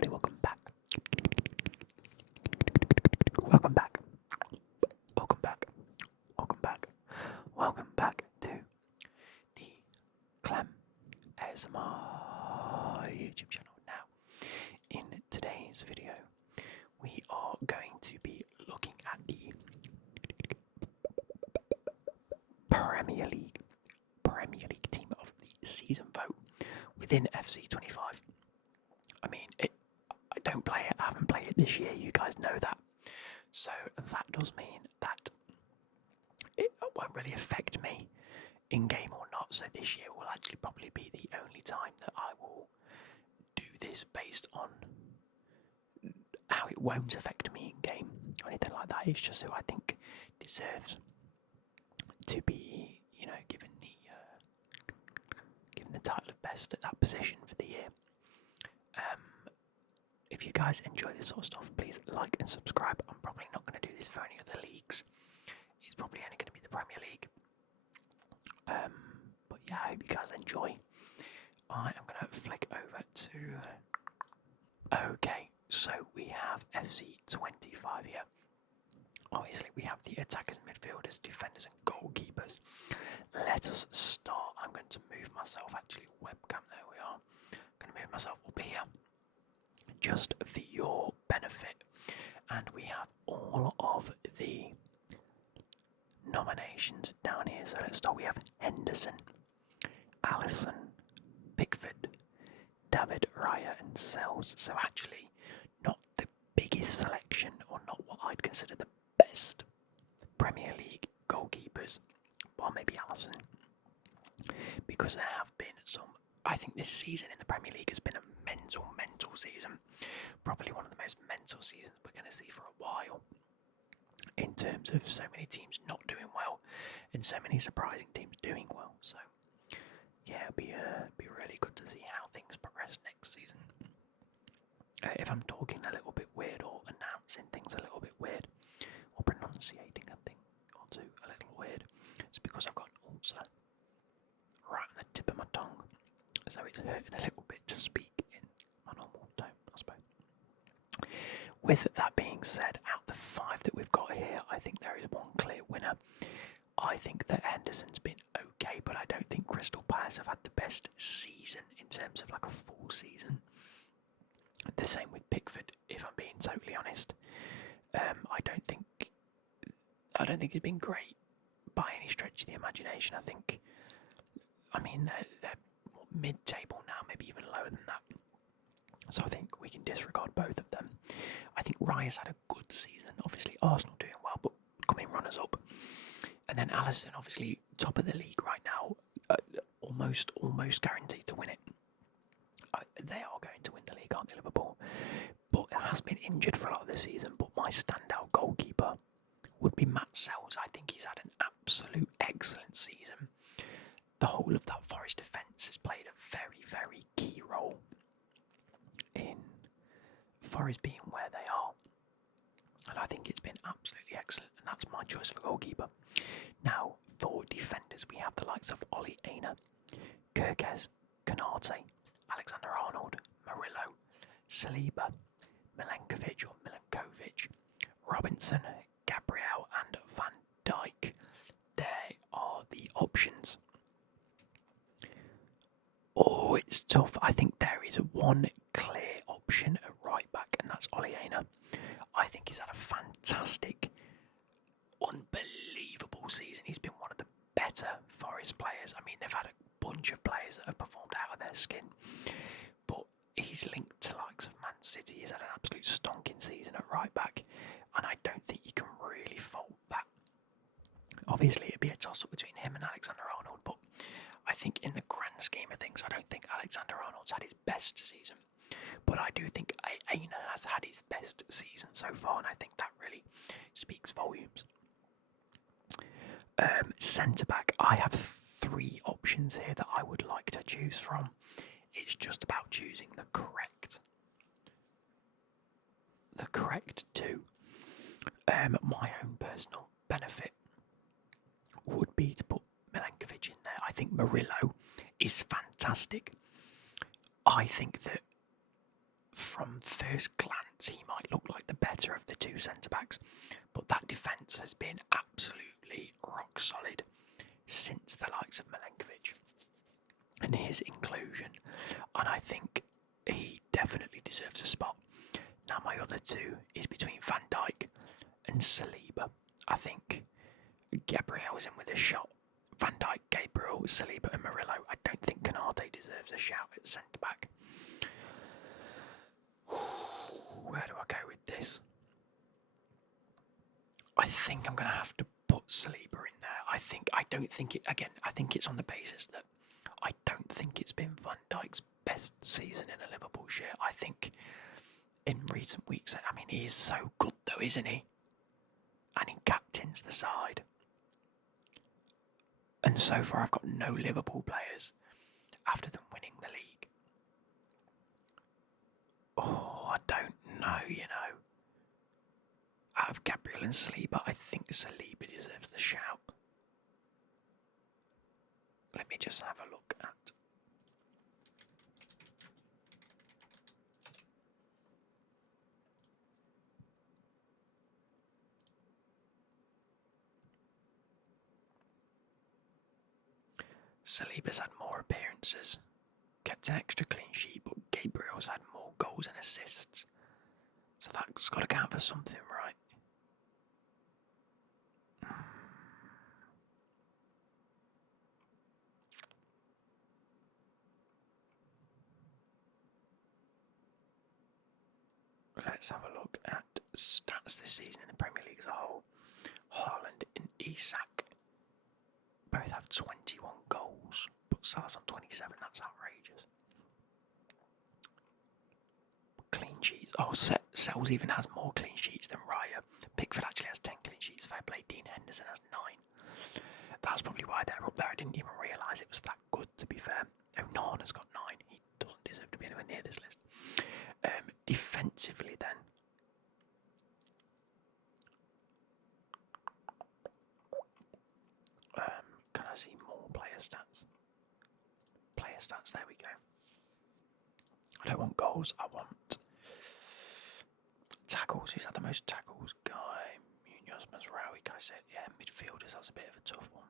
everybody, welcome back. Welcome back. Welcome back. Welcome back. Welcome back to the Clem ASMR YouTube channel. Now, in today's video, we are going to be looking at the Premier League team of the season vote within FC25. I mean, I don't play it, I haven't played it this year, you guys know that. So that does mean that it won't really affect me in-game or not. So this year will actually probably be the only time that I will do this based on how it won't affect me in-game or anything like that. It's just who I think deserves to be, given the title of best at that position for the year. If you guys enjoy this sort of stuff, please like and subscribe. I'm probably not going to do this for any other leagues. It's probably only going to be the Premier League. But yeah, I hope you guys enjoy. I am going to flick over to... Okay, so we have FC25 here. Obviously, we have the attackers, midfielders, defenders and goalkeepers. Let us start. I'm going to move myself, actually, webcam, there we are. I'm going to move myself up here, just for your benefit. And we have all of the nominations down here. So let's start. We have Henderson, Allison, Pickford, David, Raya and Sells. So actually, not the biggest selection, or not what I'd consider the best Premier League goalkeepers, or maybe Allison, because there have been some. I think this season in the Premier League has been a mental season. Probably one of the most mental seasons we're going to see for a while, in terms of so many teams not doing well and so many surprising teams doing well. So yeah, it'll be really good to see how things progress next season. If I'm talking a little bit weird or announcing things a little bit weird or pronunciating a thing or two a little weird, it's because I've got an ulcer right on the tip of my tongue, so it's hurting a little bit to speak in my normal tone, I suppose. With that being said, out of the 5 that we've got here, I think there is one clear winner. I think that Henderson's been okay, but I don't think Crystal Palace have had the best season in terms of like a full season. The same with Pickford, if I'm being totally honest. I don't think it's been great by any stretch of the imagination. I mean, they're mid-table now, maybe even lower than that. So I think we can disregard both of them. I think Raya's had a good season. Obviously, Arsenal doing well, but coming runners up. And then Alisson, obviously top of the league right now, almost guaranteed to win it. They are going to win the league, aren't they, Liverpool? But it has been injured for a lot of the season. But my standout goalkeeper would be Matt Sells. I think he's had an absolute excellent season. The whole of that Forest defence has played a very, very key role in Forest being where they are. And I think it's been absolutely excellent, and that's my choice for goalkeeper. Now, for defenders, we have the likes of Ollie Aina, Kirkes, Konate, Alexander-Arnold, Murillo, Saliba, Milenkovic, Robinson, Gabriel and Van Dijk. There are the options. Oh, it's tough. I think there is one clear option at right back, and that's Ollie Aina. I think he's had a fantastic, unbelievable season. He's been one of the better Forest players. I mean, they've had a bunch of players that have performed out of their skin, but he's linked to likes of Man City. He's had an absolute stonking season at right back, and I don't think you can really fault that. Obviously, it'd be a toss-up between him and Alexander-Arnold, but I think in the grand scheme of things, I don't think Alexander-Arnold's had his best season. But I do think Aina has had his best season so far, and I think that really speaks volumes. Centre-back, I have 3 options here that I would like to choose from. It's just about choosing the correct 2. My own personal benefit would be to put Milenkovic in there. I think Murillo is fantastic. I think that from first glance, he might look like the better of the two centre-backs, but that defence has been absolutely rock solid since the likes of Milenkovic and his inclusion, and I think he definitely deserves a spot. Now my other two is between Van Dijk and Saliba. I think Gabriel's in with a shot. Van Dijk, Gabriel, Saliba and Murillo. I don't think Canate deserves a shout at centre-back. Where do I go with this? I think I'm going to have to put Saliba in there. I don't think it's on the basis that I don't think it's been Van Dijk's best season in a Liverpool shirt. I think in recent weeks, I mean, he is so good though, isn't he? And he captains the side. And so far I've got no Liverpool players after them winning the league. Oh, I don't know, you know. Out of Gabriel and Saliba, I think Saliba deserves the shout. Let me just have a look at... Saliba's had more appearances, kept an extra clean sheet, but Gabriel's had more goals and assists. So that's got to count for something, right? Let's have a look at stats this season in the Premier League as a whole. Haaland and Isak both have 21 goals, but Salah's on 27, that's outrageous. Clean sheets. Oh, Sells even has more clean sheets than Raya. Pickford actually has 10 clean sheets, fair play. Dean Henderson has 9. That's probably why they're up there. I didn't even realise it was that good, to be fair. Onana's got 9. He doesn't deserve to be anywhere near this list. Defensively then. Can I see more player stats? Player stats, there we go. I don't want goals, I want tackles. Who's had the most tackles? Guy, Munoz, Mazraoui, I said, yeah, midfielders, that's a bit of a tough one.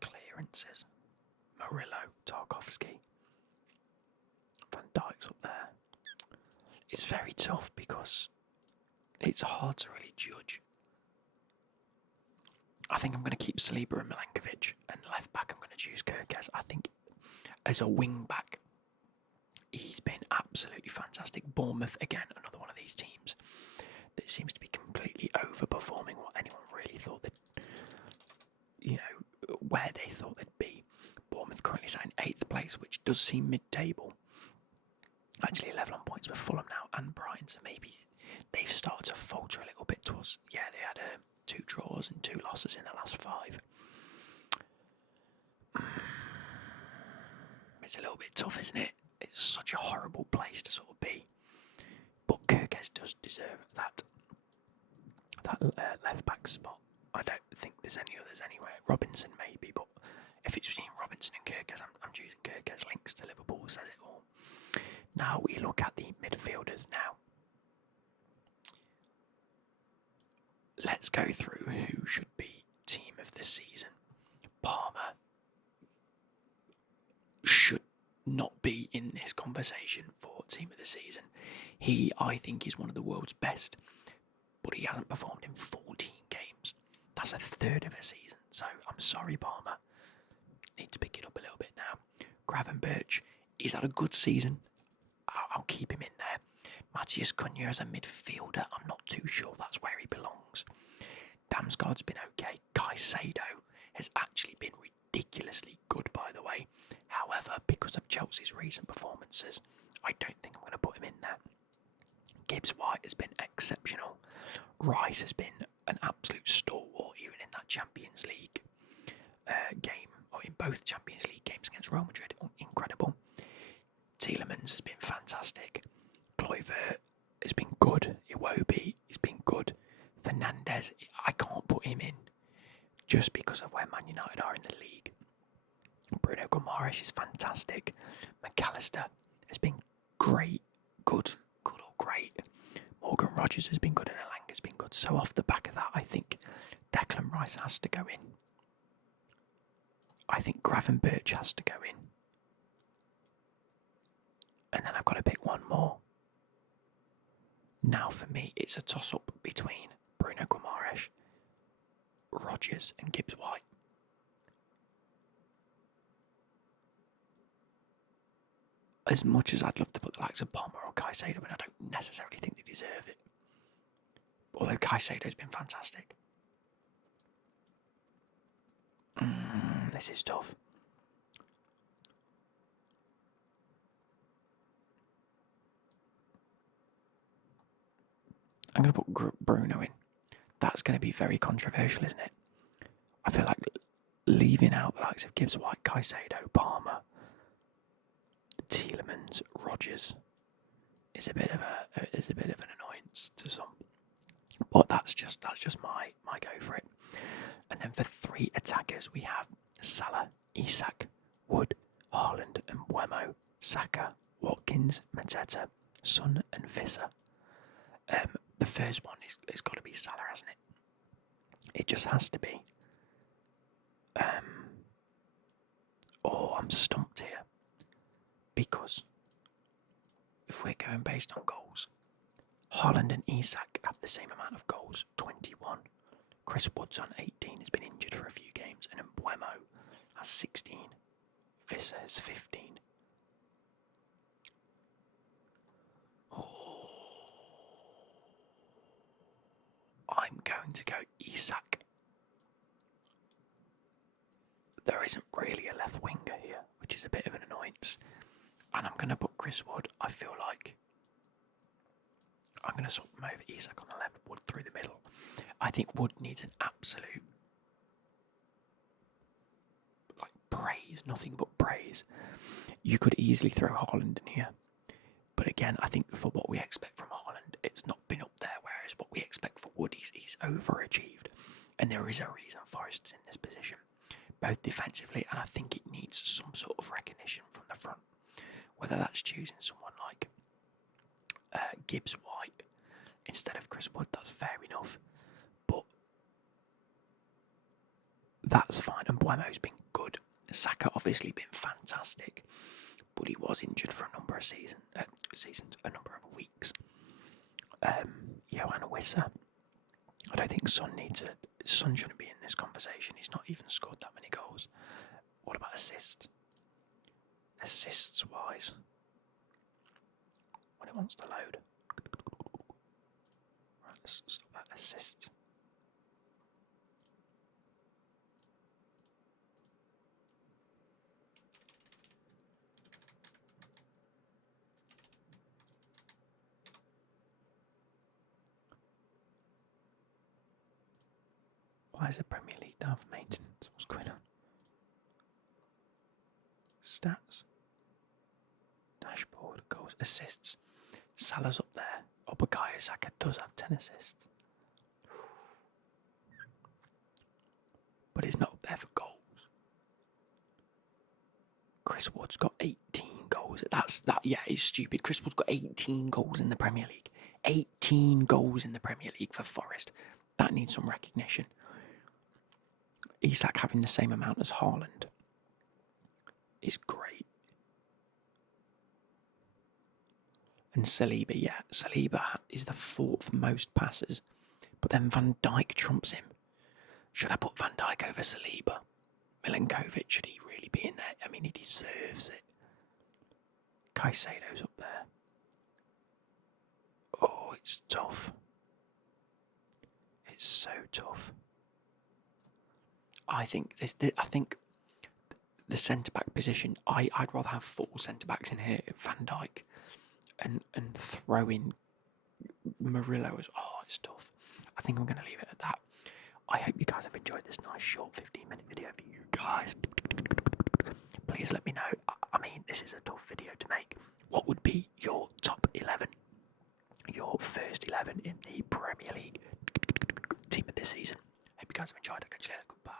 Clearances. Murillo, Tarkovsky. Van Dijk's up there. It's very tough because it's hard to really judge. I think I'm going to keep Saliba and Milenkovic, and left back I'm going to choose Kirkes. I think as a wing back, he's been absolutely fantastic. Bournemouth, again, another one of these teams that seems to be completely overperforming what anyone really thought they'd, you know, where they thought they'd be. Bournemouth currently sat in 8th place, which does seem mid-table. Actually 11 on points with Fulham now and Brighton, so maybe they've started to falter a little bit to us. Yeah, they had 2 draws and 2 losses in the last 5. It's a little bit tough, isn't it? It's such a horrible place to sort of be. But Kirkes does deserve that left back spot. I don't think there's any others anywhere. Robinson maybe, but if it's between Robinson and Kirkes, I'm choosing Kirkes. Links to Liverpool says it all. Now we look at the midfielders now. Let's go through who should be team of the season. Palmer should not be in this conversation for team of the season. He, I think, is one of the world's best, but he hasn't performed in 14 games. That's a third of a season, so I'm sorry, Palmer. Need to pick it up a little bit now. Gravenberch, he's had a good season. I'll keep him in there. Matthias Cunha as a midfielder, I'm not too sure that's where he belongs. Damsgaard's been okay. Caicedo has actually been ridiculously good, by the way. However, because of Chelsea's recent performances, I don't think I'm going to put him in there. Gibbs White has been exceptional. Rice has been an absolute stalwart, even in that Champions League game, or in both Champions League games against Real Madrid. Incredible. Tielemans has been fantastic. Kluivert has been good. Iwobi has been good. Fernandes, I can't put him in just because of where Man United are in the league. Bruno Guimaraes is fantastic. McAllister has been great, good or great. Morgan Rogers has been good and Elanga has been good. So off the back of that, I think Declan Rice has to go in. I think Gravenberch has to go in. And then I've got to pick one more. Now for me, it's a toss-up between Bruno Guimaraes, Rogers and Gibbs-White. As much as I'd love to put the likes of Palmer or Caicedo in, I don't necessarily think they deserve it. Although Caicedo's been fantastic. This is tough. I'm going to put Bruno in. That's going to be very controversial, isn't it? I feel like leaving out the likes of Gibbs-White, Caicedo, Palmer, Tielemans, Rogers is a bit of an annoyance to some. But that's just my go for it. And then for 3 attackers we have Salah, Isak, Wood, Haaland and Mbeumo, Saka, Watkins, Mateta, Son and Visser. The first one is got to be Salah, hasn't it? It just has to be. I'm stumped here. Because if we're going based on goals, Haaland and Isak have the same amount of goals, 21. Chris Wood's on 18, has been injured for a few games, and Mbeumo has 16. Visser has 15. I'm going to go Isak. There isn't really a left winger here, which is a bit of an annoyance. And I'm going to put Chris Wood. I feel like I'm going to swap him over Isak on the left, Wood through the middle. I think Wood needs an absolute praise, nothing but praise. You could easily throw Haaland in here. But again, I think for what we expect from Haaland, it's not been up there, whereas what we expect for Wood, he's overachieved. And there is a reason Forest's in this position, both defensively, and I think it needs some sort of recognition from the front. Whether that's choosing someone like Gibbs-White instead of Chris Wood, that's fair enough. But that's fine. And Mbeumo's been good. Saka obviously been fantastic, but he was injured for a number of seasons, a number of weeks. Johan Wissa. I don't think Son shouldn't be in this conversation. He's not even scored that many goals. What about assists? Assists wise, when it wants to load. Right, let's stop that. Assists. Why is the Premier League down for maintenance? What's going on? Stats. Dashboard. Goals. Assists. Salah's up there. Bukayo Saka does have 10 assists. But he's not up there for goals. Chris Wood's got 18 goals. It's stupid. Chris Wood's got 18 goals in the Premier League. 18 goals in the Premier League for Forest. That needs some recognition. Isak having the same amount as Haaland is great. And Saliba is the 4th most passes, but then Van Dijk trumps him. Should I put Van Dijk over Saliba? Milinkovic, should he really be in there? I mean, he deserves it. Caicedo's up there. Oh, it's tough. It's so tough. I think the centre-back position, I'd rather have 4 centre-backs in here, Van Dijk, and throw in Murillo as, it's tough. I think I'm going to leave it at that. I hope you guys have enjoyed this nice short 15-minute video for you guys. Please let me know. I mean, this is a tough video to make. What would be your top 11? Your first 11 in the Premier League team of this season? Hope you guys have enjoyed. I'll catch you later. Goodbye.